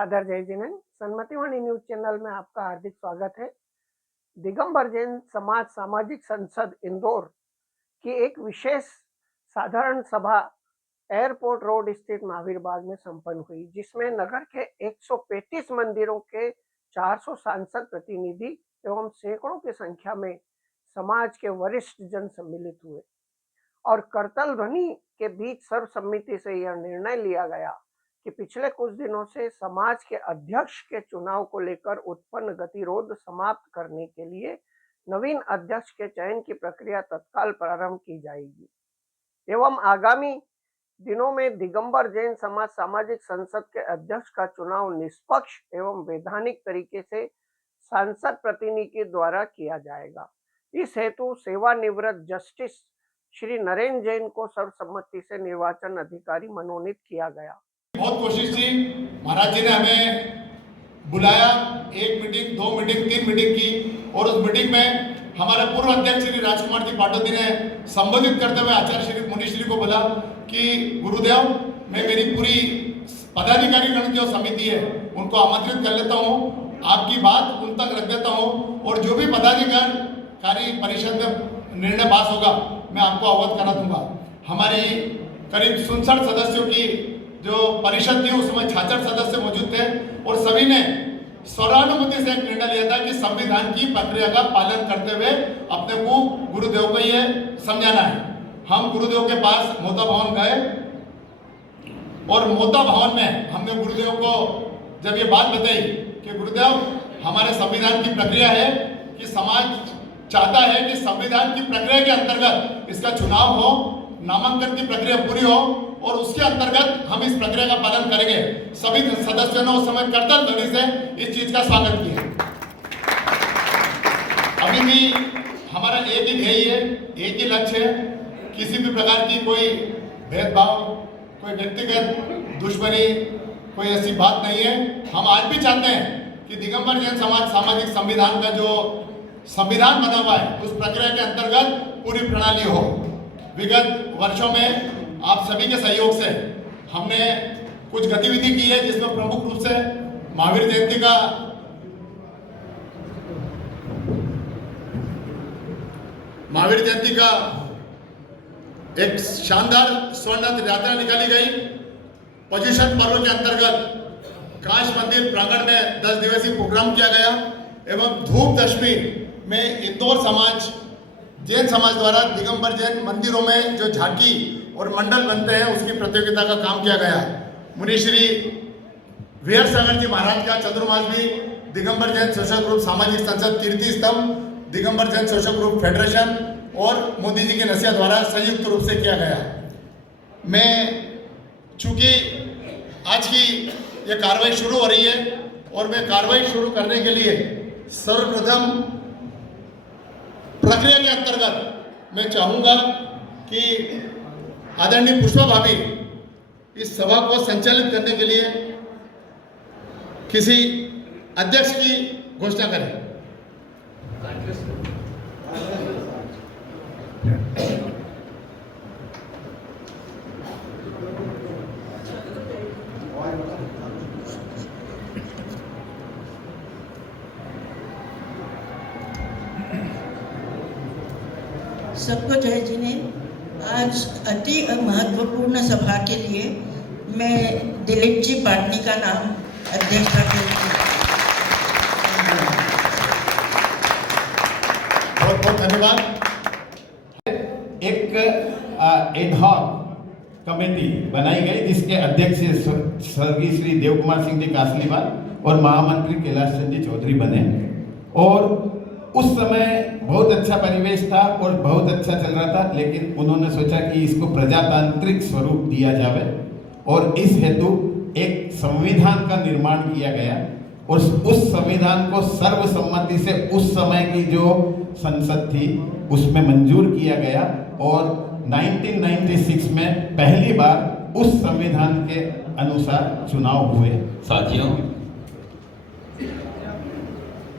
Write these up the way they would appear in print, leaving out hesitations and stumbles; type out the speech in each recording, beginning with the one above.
सादर जय Jinendra. सन्मतिवाणी news channel में आपका हार्दिक स्वागत है। दिगंबर जैन समाज सामाजिक संसद इंदौर की एक विशेष साधारण सभा एयरपोर्ट रोड स्थित महावीर बाग में संपन्न हुई, जिसमें नगर के 135 मंदिरों के 400 सांसद प्रतिनिधि एवं सैकड़ों की संख्या में समाज के वरिष्ठ जन सम्मिलित हुए और करतल ध्वनि के बीच सर्वसम्मति से यह निर्णय लिया गया कि पिछले कुछ दिनों से समाज के अध्यक्ष के चुनाव को लेकर उत्पन्न गतिरोध समाप्त करने के लिए नवीन अध्यक्ष के चयन की प्रक्रिया तत्काल प्रारंभ की जाएगी एवं आगामी दिनों में दिगंबर जैन समाज सामाजिक संसद के अध्यक्ष का चुनाव निष्पक्ष एवं वैधानिक तरीके से सांसद प्रतिनिधि के द्वारा किया जाएगा। इस हेतु सेवानिवृत्त जस्टिस श्री नरेंद्र जैन को सर्वसम्मति से निर्वाचन अधिकारी मनोनीत किया गया। बहुत कोशिश थी, महाराज जी ने हमें बुलाया, 1 मीटिंग 2 मीटिंग 3 मीटिंग की और उस मीटिंग में हमारे पूर्व अध्यक्ष श्री राजकुमार जी पाटोदी ने संबोधित करते हुए आचार्य श्री मुनिश्री को बोला कि गुरुदेव, मैं मेरी पूरी पदाधिकारी गण जो समिति है उनको आमंत्रित कर लेता हूँ, आपकी बात उन तक रख देता हूँ और जो भी पदाधिकारी परिषद में निर्णय पास होगा मैं आपको अवगत करा दूंगा। हमारी करीब 67 सदस्यों की जो परिषद थी उसमें 66 सदस्य मौजूद थे और सभी ने सर्वानुमति से एक निर्णय लिया था कि संविधान की प्रक्रिया का पालन करते हुए अपने को गुरुदेव को ये समझाना है। हम गुरुदेव के पास मोता भवन गए और मोता भवन में हमने गुरुदेव को जब ये बात बताई कि गुरुदेव, हमारे संविधान की प्रक्रिया है कि समाज चाहता है कि संविधान की प्रक्रिया के अंतर्गत इसका चुनाव हो, नामांकन की प्रक्रिया पूरी हो और उसके अंतर्गत हम इस प्रक्रिया का पालन करेंगे। सभी सदस्यों ने उस समय करतल ध्वनि से इस चीज का स्वागत किया। अभी भी हमारा एक ही ध्येय है, एक ही लक्ष्य है, किसी भी प्रकार की कोई भेदभाव, कोई व्यक्तिगत दुश्मनी, कोई ऐसी बात नहीं है। हम आज भी चाहते हैं कि दिगंबर जैन समाज सामाजिक संविधान का जो संविधान बना हुआ है उस प्रक्रिया के अंतर्गत पूरी प्रणाली हो। विगत वर्षों में आप सभी के सहयोग से हमने कुछ गतिविधि की है, जिसमें प्रमुख रूप से महावीर जयंती का एक शानदार स्वर्ण यात्रा निकाली गई। पोजीशन पर्व के अंतर्गत काश मंदिर प्रांगण में 10 दिवसीय प्रोग्राम किया गया एवं धूप दशमी में इंदौर समाज जैन समाज द्वारा दिगंबर जैन मंदिरों में जो झांकी और मंडल बनते हैं उसकी प्रतियोगिता का काम किया गया। मुनिश्री वीर सागर जी महाराज का चंद्रमास भी दिगंबर जैन सोशल ग्रुप सामाजिक संसद कीर्ति स्तंभ, Digambar Jain social group federation और मोदी जी के नसिया द्वारा संयुक्त रूप से किया गया। मैं चूंकि आज की ये कार्रवाई शुरू हो रही है और मैं कार्रवाई शुरू करने के लिए सर्वप्रथम प्रक्रिया के अंतर्गत मैं चाहूंगा कि आदरणीय पुष्पा भाभी इस सभा को संचालित करने के लिए किसी अध्यक्ष की घोषणा करें। सबको जय जिनेन्द्र। आज अति महत्वपूर्ण सभा के लिए मैं दिलीप जी पाटनी का नाम अध्यक्ष रखूंगी। बहुत बहुत धन्यवाद। एक एडहॉक कमेटी बनाई गई जिसके अध्यक्ष स्वर्गीय श्री देव कुमार सिंह जी कासलीवाल और महामंत्री कैलाश चंद जी चौधरी बने और उस समय बहुत अच्छा परिवेश था और बहुत अच्छा चल रहा था, लेकिन उन्होंने सोचा कि इसको प्रजातांत्रिक स्वरूप दिया जाए और इस हेतु एक संविधान का निर्माण किया गया और उस संविधान को सर्वसम्मति से उस समय की जो संसद थी उसमें मंजूर किया गया और 1996 में पहली बार उस संविधान के अनुसार चुनाव हुए। साथियों,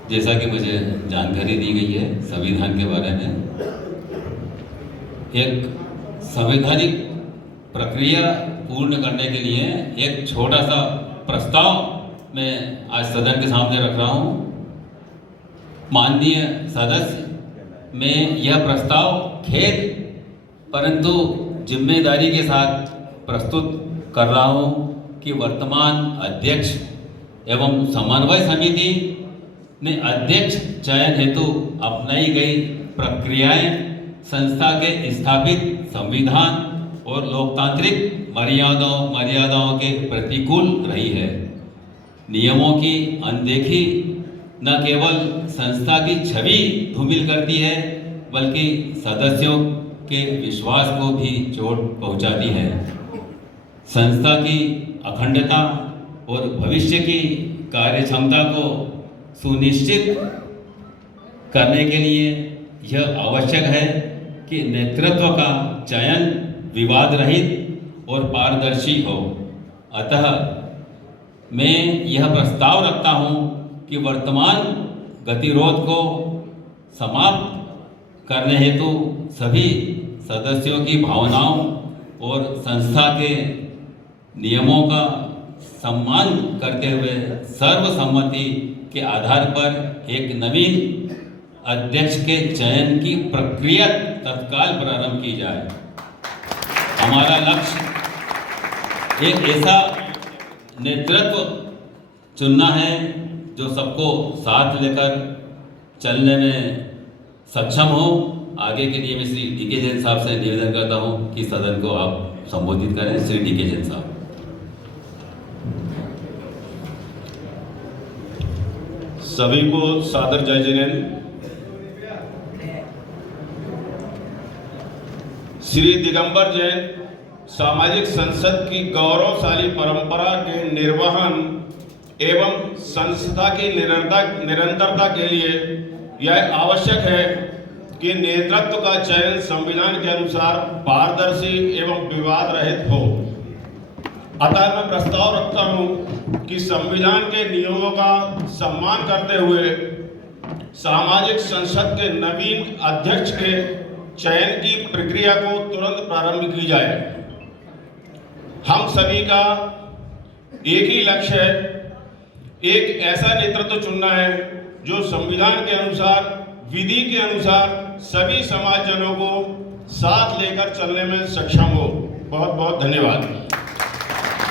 जैसा कि मुझे जानकारी दी गई है संविधान के बारे में, एक संवैधानिक प्रक्रिया पूर्ण करने के लिए एक छोटा सा प्रस्ताव मैं आज सदन के सामने रख रहा हूँ। माननीय सदस्य, मैं यह प्रस्ताव खेद परंतु जिम्मेदारी के साथ प्रस्तुत कर रहा हूँ कि वर्तमान अध्यक्ष एवं समन्वय समिति ने अध्यक्ष चयन हेतु अपनाई गई प्रक्रियाएं संस्था के स्थापित संविधान और लोकतांत्रिक मर्यादाओं के प्रतिकूल रही है। नियमों की अनदेखी न केवल संस्था की छवि धूमिल करती है बल्कि सदस्यों के विश्वास को भी चोट पहुंचाती है। संस्था की अखंडता और भविष्य की कार्यक्षमता को सुनिश्चित करने के लिए यह आवश्यक है कि नेतृत्व का चयन विवाद रहित और पारदर्शी हो। अतः मैं यह प्रस्ताव रखता हूं कि वर्तमान गतिरोध को समाप्त करने हेतु सभी सदस्यों की भावनाओं और संस्था के नियमों का सम्मान करते हुए सर्वसम्मति के आधार पर एक नवीन अध्यक्ष के चयन की प्रक्रिया तत्काल प्रारंभ की जाए। हमारा लक्ष्य एक ऐसा नेतृत्व चुनना है जो सबको साथ लेकर चलने में सक्षम हो। आगे के लिए मैं श्री डी.के. जैन साहब से निवेदन करता हूं कि सदन को आप संबोधित करें। श्री डी.के. जैन साहब। सभी को सादर जय जिनेन्द्र। श्री दिगंबर जैन सामाजिक संसद की गौरवशाली परंपरा के निर्वहन एवं संस्था की निरंतरता के लिए यह आवश्यक है कि नेतृत्व का चयन संविधान के अनुसार पारदर्शी एवं विवाद रहित हो। अतः मैं प्रस्ताव रखता हूं कि संविधान के नियमों का सम्मान करते हुए सामाजिक संसद के नवीन अध्यक्ष के चयन की प्रक्रिया को तुरंत प्रारंभ की जाए। हम सभी का एक ही लक्ष्य है, एक ऐसा नेतृत्व चुनना है जो संविधान के अनुसार, विधि के अनुसार सभी समाजजनों को साथ लेकर चलने में सक्षम हो। बहुत बहुत धन्यवाद।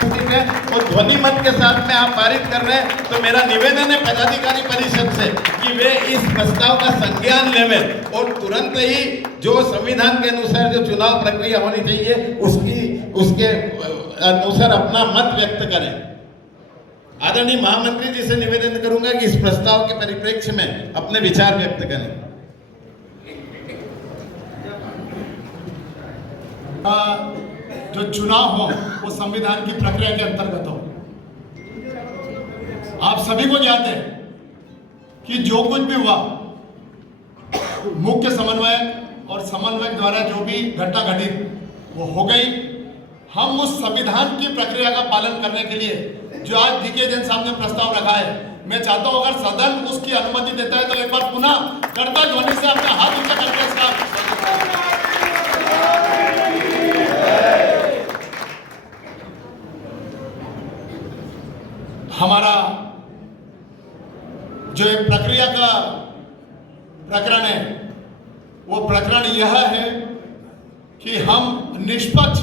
और ध्वनि मत के साथ में आप पारित कर रहे हैं, तो मेरा निवेदन है पदाधिकारी परिषद से कि वे इस प्रस्ताव का संज्ञान लेवें और तुरंत ही जो संविधान के अनुसार जो चुनाव प्रक्रिया होनी चाहिए उसके अनुसार अपना मत व्यक्त करें। आदरणीय महामंत्री जी से निवेदन करूंगा कि इस प्रस्ताव के परिप्रेक्ष्य में अपने विचार व्यक्त करें। जो चुनाव हो वो संविधान की प्रक्रिया के अंतर्गत हो। आप सभी को ज्ञात है कि जो कुछ भी हुआ, मुख्य समन्वयक और समन्वयक द्वारा जो भी घटना घटित वो हो गई। हम उस संविधान की प्रक्रिया का पालन करने के लिए जो आज डी.के. जैन साहब ने प्रस्ताव रखा है, मैं चाहता हूं अगर सदन उसकी अनुमति देता है तो एक बार पुनः करता ध्वनि से अपना हाथ ऊंचा करके इसका हमारा जो एक प्रक्रिया का प्रकरण है, वो प्रकरण यह है कि हम निष्पक्ष,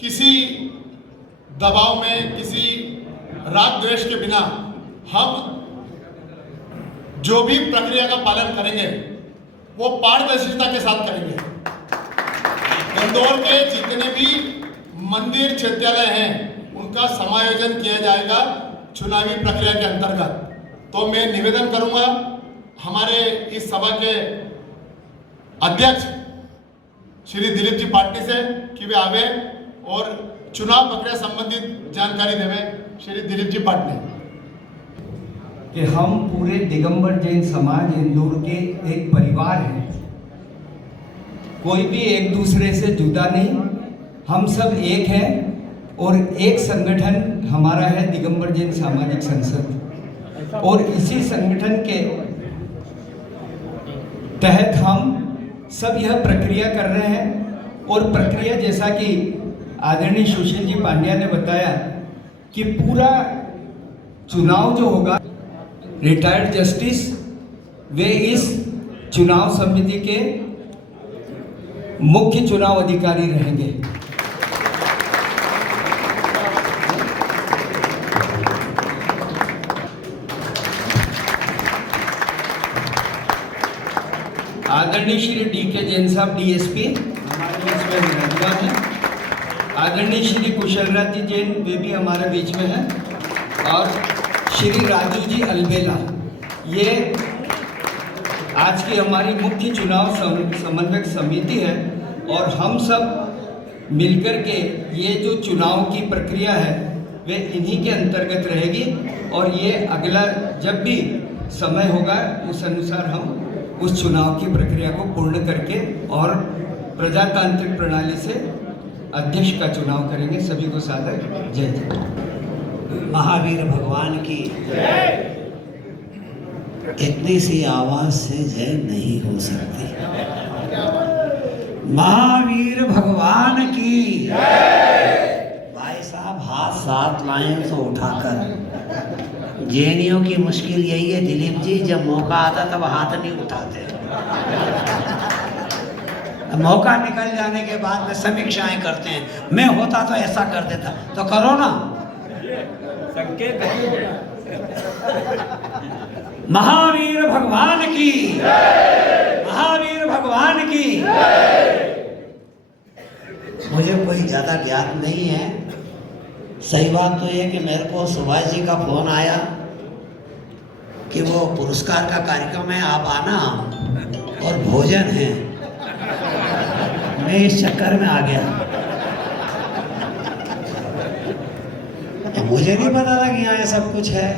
किसी दबाव में, किसी राग द्वेष के बिना हम जो भी प्रक्रिया का पालन करेंगे वो पारदर्शिता के साथ करेंगे। इंदौर के जितने भी मंदिर चैत्यालय हैं उनका समायोजन किया जाएगा चुनावी प्रक्रिया के अंतर्गत। तो मैं निवेदन करूंगा हमारे इस सभा के अध्यक्ष श्री दिलीप जी पाटनी से कि वे आवे और चुनाव प्रक्रिया संबंधित जानकारी देवे। श्री दिलीप जी पाटनी। कि हम पूरे दिगंबर जैन समाज इंदौर के एक परिवार हैं, कोई भी एक दूसरे से जुदा नहीं, हम सब एक हैं और एक संगठन हमारा है दिगंबर जैन सामाजिक संसद। और इसी संगठन के तहत हम सब यह प्रक्रिया कर रहे हैं। और प्रक्रिया जैसा कि आदरणीय सुशील जी पांड्या ने बताया कि पूरा चुनाव जो होगा, रिटायर्ड जस्टिस वे इस चुनाव समिति के मुख्य चुनाव अधिकारी रहेंगे। आदरणीय श्री डी.के. जैन साहब डीएसपी हमारे बीच में विराजमान है। आदरणीय श्री कुशलराज जी जैन वे भी हमारे बीच में हैं। और श्री राजू जी अलबेला, ये आज की हमारी मुख्य चुनाव समन्वयक समिति है। और हम सब मिलकर के ये जो चुनाव की प्रक्रिया है वे इन्हीं के अंतर्गत रहेगी। और ये अगला जब भी समय होगा उस अनुसार हम उस चुनाव की प्रक्रिया को पूर्ण करके और प्रजातांत्रिक प्रणाली से अध्यक्ष का चुनाव करेंगे। सभी को सादर जय जय। महावीर भगवान की इतनी सी आवाज से जय नहीं हो सकती। महावीर भगवान की भाई साहब हाथ साथ लाएं तो उठाकर। जैनियों की मुश्किल यही है दिलीप जी, जब मौका आता तब हाथ नहीं उठाते। मौका निकल जाने के बाद में समीक्षाएं करते हैं। मैं होता तो ऐसा कर देता, तो करो ना। महावीर भगवान की, महावीर भगवान की। मुझे कोई ज्यादा ज्ञात नहीं है। सही बात तो ये कि मेरे को सुभाष जी का फोन आया कि वो पुरस्कार का कार्यक्रम है, आप आना और भोजन है। मैं इस चक्कर में आ गया। मुझे नहीं पता था कि यहाँ ये सब कुछ है।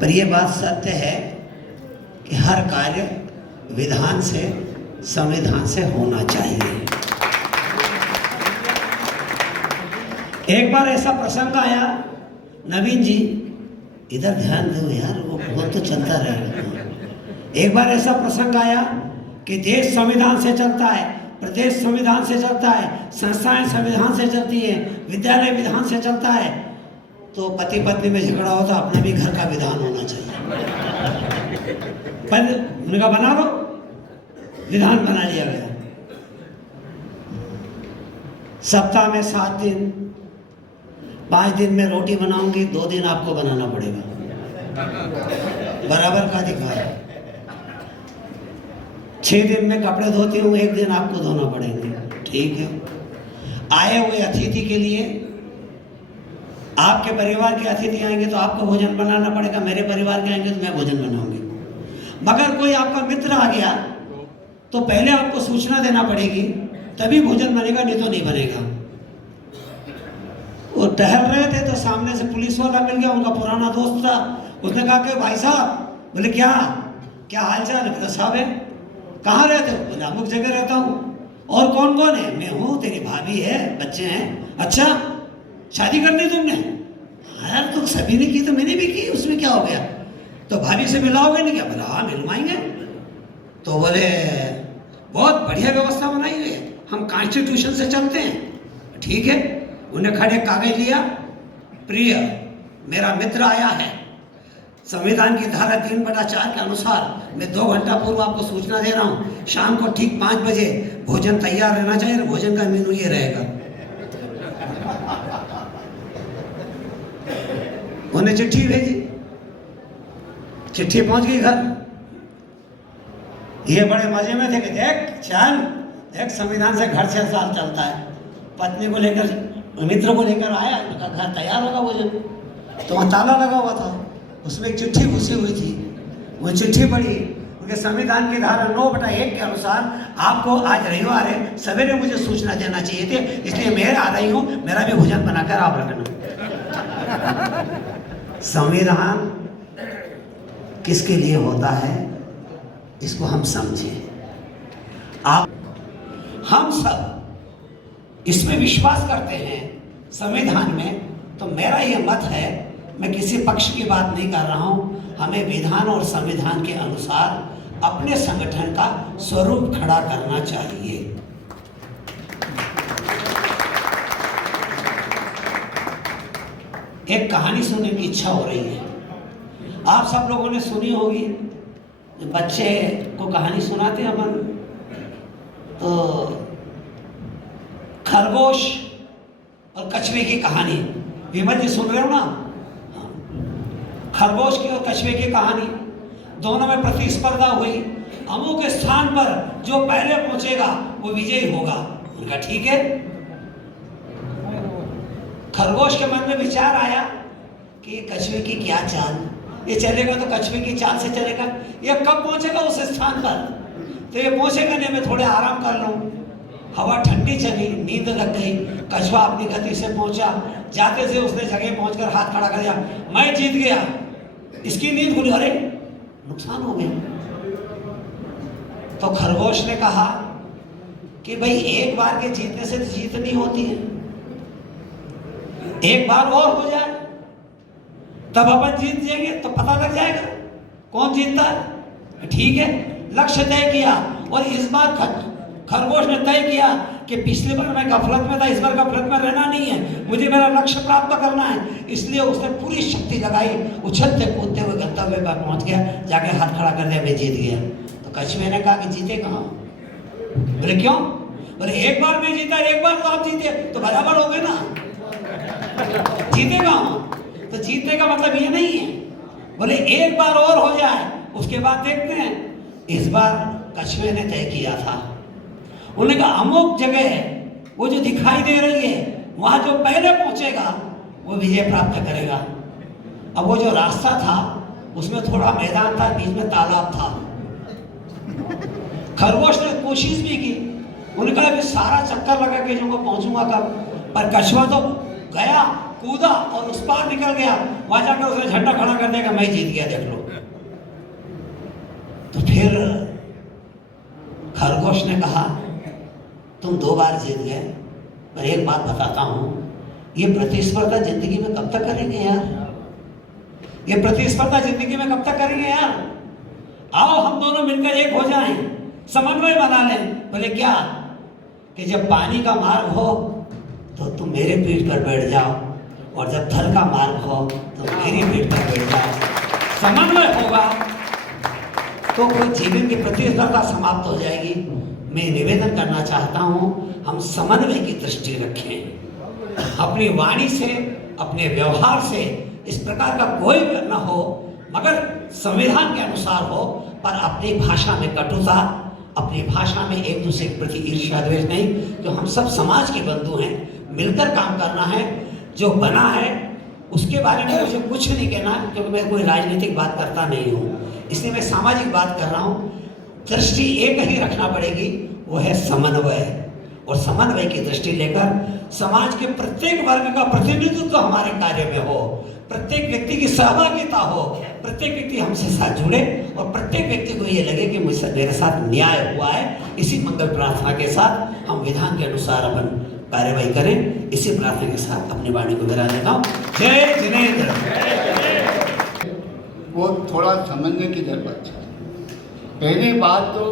पर ये बात सत्य है कि हर कार्य विधान से, संविधान से होना चाहिए। एक बार ऐसा प्रसंग आया, नवीन जी इधर ध्यान दो यार, वो फोन तो चलता रहेगा। एक बार ऐसा प्रसंग आया कि देश संविधान से चलता है, प्रदेश संविधान से चलता है, संस्थाएं संविधान से चलती हैं, विद्यालय विधान से चलता है। तो पति पत्नी में झगड़ा हो तो अपना भी घर का विधान होना चाहिए। पर उनका बना लो, विधान बना लिया गया। सप्ताह में 7 दिन, 5 दिन में रोटी बनाऊंगी, 2 दिन आपको बनाना पड़ेगा। बराबर का अधिकार है। 6 दिन में कपड़े धोती हूँ, 1 दिन आपको धोना पड़ेंगे। ठीक है। आए हुए अतिथि के लिए, आपके परिवार के अतिथि आएंगे तो आपको भोजन बनाना पड़ेगा, मेरे परिवार के आएंगे तो मैं भोजन बनाऊंगी। मगर कोई आपका मित्र आ गया तो पहले आपको सूचना देना पड़ेगी, तभी भोजन बनेगा, नहीं तो नहीं बनेगा। वो टहल रहे थे तो सामने से पुलिस वाला मिल गया, उनका पुराना दोस्त था। उसने कहा कि भाई साहब, बोले क्या क्या हालचाल है? बोले साहब है। कहाँ रहते हो? बोले अमुक जगह रहता हूँ। और कौन कौन है? मैं हूँ, तेरी भाभी है, बच्चे हैं। अच्छा, शादी करनी तुमने? हाँ यार, तो सभी ने की तो मैंने भी की, उसमें क्या हो गया? तो भाभी से मिलाओगे नहीं क्या? बोला हाँ मिलवाएंगे। तो बोले बहुत बढ़िया व्यवस्था बनाई हुई है, हम कॉन्स्टिट्यूशन से चलते हैं। ठीक है। उन्हें खड़े कागज लिया, प्रिय मेरा मित्र आया है, संविधान की धारा 3/4 के अनुसार मैं 2 घंटा पूर्व आपको सूचना दे रहा हूँ, शाम को ठीक 5 बजे भोजन तैयार रहना चाहिए। भोजन का मेनू ये रहेगा। उन्हें चिट्ठी भेजी, चिट्ठी पहुंच गई घर। ये बड़े मजे में थे कि देख चल, देख संविधान से घर 6 साल चलता है। पत्नी को लेकर, मित्र को लेकर आया, उनका घर तैयार होगा भोजन। तो वहाँ ताला लगा हुआ था, उसमें एक चिट्ठी घुसी हुई थी। वो चिट्ठी पढ़ी, उनके संविधान की धारा 9/1 के अनुसार आपको आज रविवार है, सवेरे मुझे सूचना देना चाहिए थे, इसलिए मैं आ रही हूँ, मेरा भी भोजन बनाकर आप रखना। संविधान किसके लिए होता है इसको हम समझें। आप हम सब इसमें विश्वास करते हैं संविधान में। तो मेरा ये मत है, मैं किसी पक्ष की बात नहीं कर रहा हूं, हमें विधान और संविधान के अनुसार अपने संगठन का स्वरूप खड़ा करना चाहिए। एक कहानी सुनने की इच्छा हो रही है। आप सब लोगों ने सुनी होगी, बच्चे को कहानी सुनाते हैं अपन, तो खरगोश और कछुए की कहानी। विमल जी सुन रहे हो ना? खरगोश की और कछुए की कहानी, दोनों में प्रतिस्पर्धा हुई। अमू के स्थान पर जो पहले पहुंचेगा वो विजयी होगा। उनका ठीक है। खरगोश के मन में विचार आया कि कछुए की क्या चाल, ये चलेगा तो कछुए की चाल से चलेगा, ये कब पहुंचेगा उस स्थान पर, तो ये पहुंचेगा नहीं, मैं थोड़े आराम कर लूं। हवा ठंडी चली, नींद लग गई, कछुआ अपनी गति से पहुंचा। जाते से उसने जगह पहुंचकर हाथ खड़ा कर दिया, मैं जीत गया। इसकी नींद खुली, अरे नुकसान हो गया। तो खरगोश ने कहा कि भाई एक बार के जीतने से जीत नहीं होती है, एक बार और हो जाए तब अपन जीत जाएंगे, तो पता लग जाएगा कौन जीतता है। ठीक है, लक्ष्य तय किया, और इस बार खरगोश ने तय किया कि पिछली बार मैं गफलत में था, इस बार गफलत में रहना नहीं है, मुझे मेरा लक्ष्य प्राप्त करना है। इसलिए उसने पूरी शक्ति लगाई, उछलते कूदते हुए गंतव्य पर पहुंच गया, जाके हाथ खड़ा कर दिया, मैं जीत गया। तो कछुए ने कहा कि जीते कहाँ? बोले क्यों? बोले एक बार मैं जीता, एक बार तो आप जीते, तो बराबर हो गए ना, जीते कहाँ? तो जीतने का मतलब ये नहीं है। बोले एक बार और हो जाए, उसके बाद देखते हैं। इस बार कछुए ने तय किया था, उन्होंने कहा अमुक जगह वो जो दिखाई दे रही है, वहां जो पहले पहुंचेगा वो विजय प्राप्त करेगा। अब वो जो रास्ता था उसमें थोड़ा मैदान था, बीच में तालाब था। खरगोश ने कोशिश भी की, उन्होंने कहा सारा चक्कर लगा के जो पहुंचूंगा कब, पर कछुआ तो गया, कूदा और उस पार निकल गया। वहां जाकर उसने झंडा खड़ा कर देगा, मैं जीत गया, देख लो। तो फिर खरगोश ने कहा तुम 2 बार जीत गए, पर एक बात बताता हूं, ये प्रतिस्पर्धा जिंदगी में कब तक करेंगे यार? ये प्रतिस्पर्धा जिंदगी में कब तक करेंगे यार? आओ हम दोनों मिलकर एक हो जाएं, समन्वय बना लें। बोले क्या? कि जब पानी का मार्ग हो तो तुम मेरे पीठ पर बैठ जाओ, और जब थल का मार्ग हो तो मेरी पीठ पर बैठ जाओ। समन्वय होगा तो कोई जीवन की प्रतिस्पर्धा समाप्त हो जाएगी। मैं निवेदन करना चाहता हूं, हम समन्वय की दृष्टि रखें, अपनी वाणी से, अपने व्यवहार से इस प्रकार का कोई न हो, मगर संविधान के अनुसार हो, पर अपनी भाषा में कटुता, अपनी भाषा में एक दूसरे के प्रति ईर्ष्या द्वेष नहीं। जो हम सब समाज के बंधु हैं, मिलकर काम करना है। जो बना है उसके बारे में मुझे कुछ नहीं कहना, क्योंकि मैं कोई राजनीतिक बात करता नहीं हूँ, इसलिए मैं सामाजिक बात कर रहा हूँ। दृष्टि एक ही रखना पड़ेगी, वो है समन्वय, और समन्वय की दृष्टि लेकर समाज के प्रत्येक वर्ग का प्रतिनिधित्व हमारे कार्य में हो, प्रत्येक व्यक्ति की सहभागिता हो, प्रत्येक व्यक्ति हमसे साथ जुड़े, और प्रत्येक व्यक्ति को ये लगे कि मुझसे मेरे साथ न्याय हुआ है। इसी मंगल प्रार्थना के साथ हम विधान के अनुसार अपन कार्यवाही करें। इसी प्रार्थना के साथ अपनी वाणी को विराम देता हूँ। जय जिनेंद्र। वो थोड़ा समझने की जरूरत है। पहली बात तो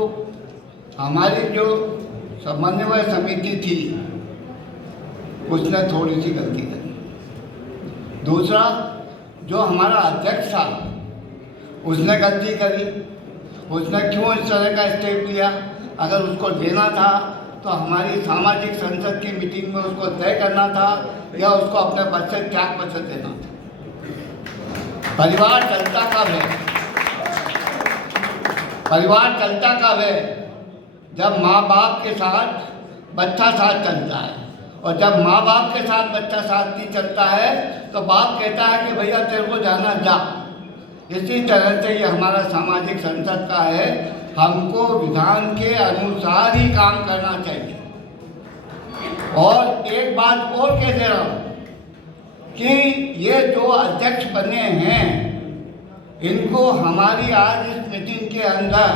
हमारी जो समन्वय समिति थी उसने थोड़ी सी गलती करी। दूसरा, जो हमारा अध्यक्ष था उसने गलती करी। उसने क्यों इस तरह का स्टेप लिया? अगर उसको लेना था तो हमारी सामाजिक संसद की मीटिंग में उसको तय करना था, या उसको अपने पद से त्याग पत्र देना था। परिवार चलता कब है? परिवार चलता कब है? जब माँ बाप के साथ बच्चा साथ चलता है, और जब माँ बाप के साथ बच्चा साथ नहीं चलता है तो बाप कहता है कि भैया तेरे को जाना जा। इसी तरह से ये हमारा सामाजिक संसद का है, हमको विधान के अनुसार ही काम करना चाहिए। और एक बात और कह दे रहा हूँ कि ये जो अध्यक्ष बने हैं, इनको हमारी आज इस मीटिंग के अंदर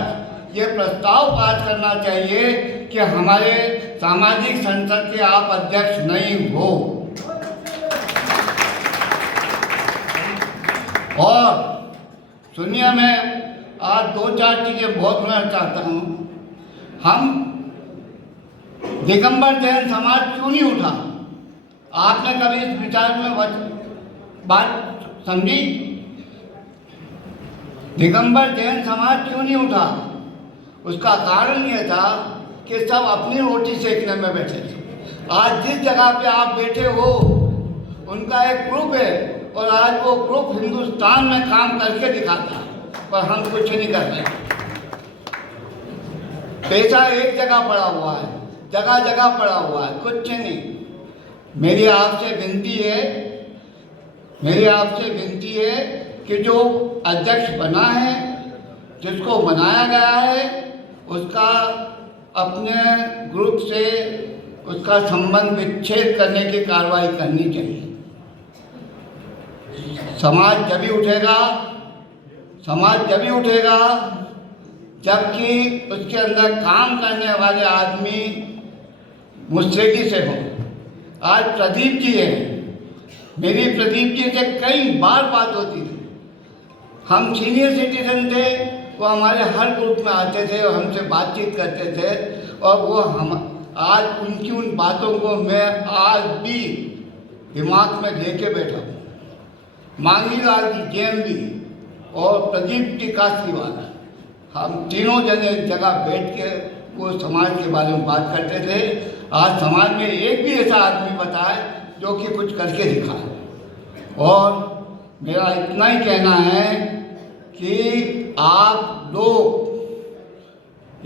ये प्रस्ताव पास करना चाहिए कि हमारे सामाजिक संसद के आप अध्यक्ष नहीं हो। और सुनिए, मैं आज 2-4 चीज़ें बहुत बोलना चाहता हूँ। हम दिगंबर जैन समाज क्यों नहीं उठा? आपने कभी इस विचार में बात समझी? दिगंबर जैन समाज क्यों नहीं उठा? उसका कारण यह था कि सब अपनी रोटी सेकने में बैठे थे। आज जिस जगह पे आप बैठे हो उनका एक ग्रुप है और आज वो ग्रुप हिंदुस्तान में काम करके दिखाता है, पर हम कुछ नहीं कर रहे। पैसा एक जगह पड़ा हुआ है, जगह जगह पड़ा हुआ है, कुछ नहीं। मेरी आपसे विनती है कि जो अध्यक्ष बना है, जिसको बनाया गया है, उसका अपने ग्रुप से उसका संबंध विच्छेद करने की कार्रवाई करनी चाहिए। समाज जब ही उठेगा जबकि उसके अंदर काम करने वाले आदमी मुस्तैदी से हों। आज प्रदीप जी हैं, मेरी प्रदीप जी से कई बार बात होती थी। हम सीनियर सिटीजन थे, वो हमारे हर ग्रुप में आते थे और हमसे बातचीत करते थे, और वो हम आज उनकी उन बातों को मैं आज भी दिमाग में लेके बैठा हूँ। मांगी लाल जी जेएमबी और प्रदीप जी कासलीवाल, हम तीनों जने एक जगह बैठ के वो समाज के बारे में बात करते थे। आज समाज में एक भी ऐसा आदमी बताए जो कि कुछ करके दिखाए। और मेरा इतना ही कहना है कि आप लोग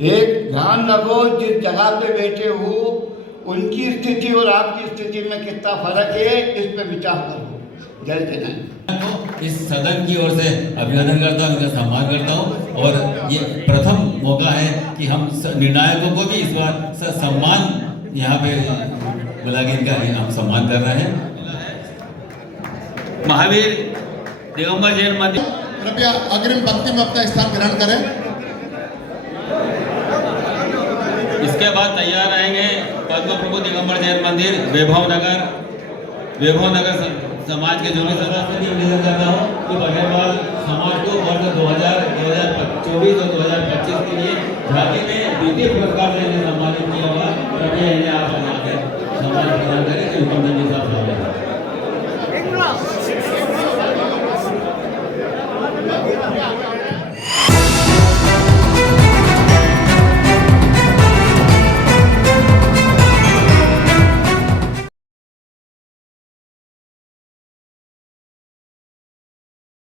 एक ध्यान रखो, जिस जगह पे बैठे हो उनकी स्थिति और आपकी स्थिति में कितना फर्क है, इस पे विचार करो। जय जय। इस सदन की ओर से अभिवादन करता हूँ, उनका सम्मान करता हूँ। और ये प्रथम मौका है कि हम निर्णायकों को भी इस बार सम्मान यहाँ पे बुला के इनका हम सम्मान कर रहे हैं। महावीर दिगंबर जैन मंदिर, कृपया अग्रिम पंक्ति में अपना स्थान ग्रहण करें। इसके बाद तैयार रहेंगे पद्म प्रभु दिगंबर जैन मंदिर, वैभव नगर समाज के जोड़ी सदस्य की निवेदन करता हूँ कि बघेलवाल समाज को वर्ष 2024 और 2025 के लिए झांकी में द्वितीय पुरस्कार से इन्हें सम्मानित किया हुआ। कृपया इन्हें आप यहाँ पे सम्मान प्रदान करें।